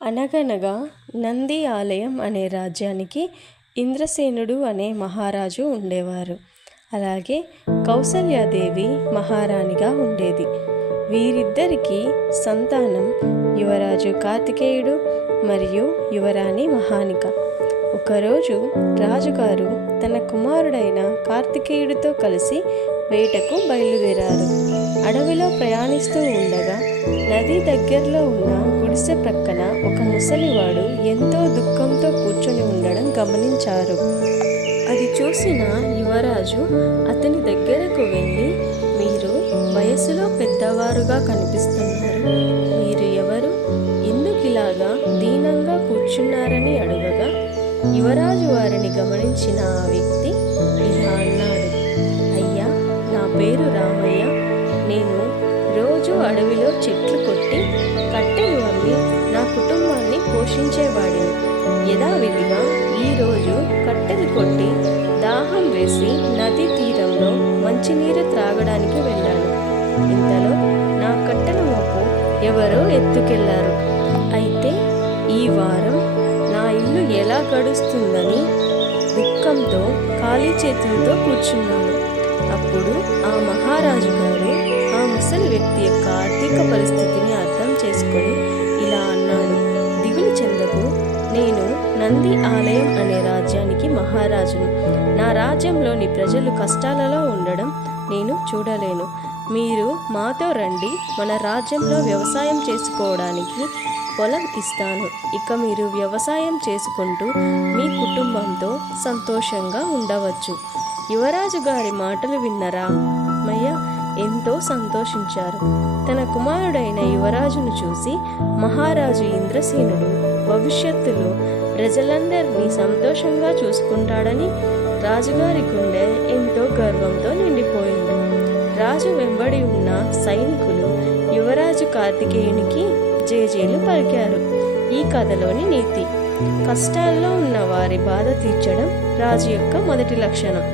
అనగనగా నంది ఆలయం అనే రాజ్యానికి ఇంద్రసేనుడు అనే మహారాజు ఉండేవారు. అలాగే కౌసల్యాదేవి మహారాణిగా ఉండేది. వీరిద్దరికీ సంతానం యువరాజు కార్తికేయుడు మరియు యువరాణి మహానిక. ఒకరోజు రాజుగారు తన కుమారుడైన కార్తికేయుడితో కలిసి వేటకు బయలుదేరారు. అడవిలో ప్రయాణిస్తూ ఉండగా నది దగ్గరలో ఉన్న గుడిసె ప్రక్కన ఒక ముసలివాడు ఎంతో దుఃఖంతో కూర్చొని ఉండడం గమనించారు. అది చూసిన యువరాజు అతని దగ్గరకు వెళ్ళి, మీరు వయసులో పెద్దవారుగా కనిపిస్తున్నారు, మీరు ఎవరు, ఎందుకు ఇలాగా దీనంగా కూర్చున్నారని అడగగా యువరాజు వారిని గమనించిన ఆ వ్యక్తి ఇలా అన్నాడు, అయ్యా, నా పేరు రామయ్య. నేను రోజు అడవిలో చెట్లు కొట్టి కట్టెలు అమ్మి నా కుటుంబాన్ని పోషించేవాడిని. యథావిధిగా ఈరోజు కట్టెలు కొట్టి దాహం వేసి నదీ తీరంలో మంచినీరు త్రాగడానికి వెళ్ళాను. ఇంతలో నా కట్టెల మోపు ఎవరో ఎత్తుకెళ్లారు. అయితే ఈ వారం నా ఇల్లు ఎలా గడుస్తుందని దుఃఖంతో ఖాళీ చేతులతో కూర్చున్నాను. అప్పుడు ఆ మహారాజు గారు ఆ ముసలి వ్యక్తి యొక్క ఆర్థిక పరిస్థితిని అర్థం చేసుకొని ఇలా అన్నాడు, దిగులు చెందకు, నేను నంది ఆలయం అనే రాజ్యానికి మహారాజును. నా రాజ్యంలోని ప్రజలు కష్టాలలో ఉండడం నేను చూడలేను. మీరు మాతో రండి, మన రాజ్యంలో వ్యవసాయం చేసుకోవడానికి పొలం ఇస్తాను. ఇక మీరు వ్యవసాయం చేసుకుంటూ మీ కుటుంబంతో సంతోషంగా ఉండవచ్చు. యువరాజు గారి మాటలు విన్న రామయ్య ఎంతో సంతోషించారు. తన కుమారుడైన యువరాజును చూసి మహారాజు ఇంద్రసేనుడు భవిష్యత్తులో ప్రజలందరినీ సంతోషంగా చూసుకుంటాడని రాజుగారి గుండె ఎంతో గర్వంతో నిండిపోయింది. రాజు వెంబడి ఉన్న సైనికులు యువరాజు కార్తికేయునికి జేజేలు పలికారు. ఈ కథలోని నీతి: కష్టాల్లో ఉన్న వారి బాధ తీర్చడం రాజు యొక్క మొదటి లక్షణం.